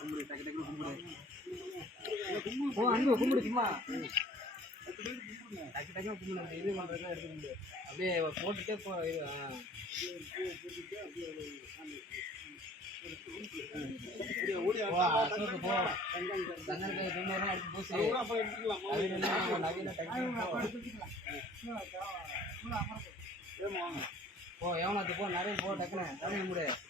கும்பிடு டக்கு டக்கு கும்பிடு. போ அன்பு கும்பிடு சும்மா. டக்கு டக்கு கும்பிடு இது பண்ணுறதுலாம் எடுத்து கும்பிடு அப்படியே போட்டுட்டே போ இது. போ, எவனாத்து நிறைய போ. டக்குனு நிறைய முடி எல்லாரும் எடுத்துக்கலாம்.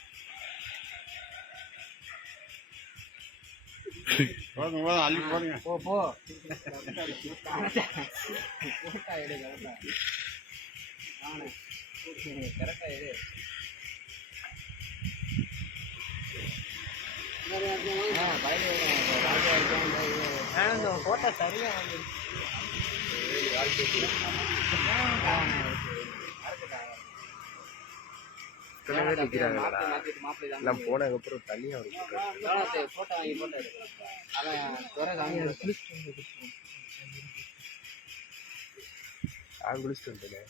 போதுங்க போதும் அள்ளி போடுங்க போ போ. கரெக்டா எடு கரெக்டா கரெக்டா எடு போட்டோ சரியா வந்து எல்லாம் போனதுக்கப்புறம் தனியாக ஒரு போட்டோ வாங்கி போட்டோ எடு அவன் துறை வாங்கி நான் குளிச்சுட்டு வந்துட்டேன்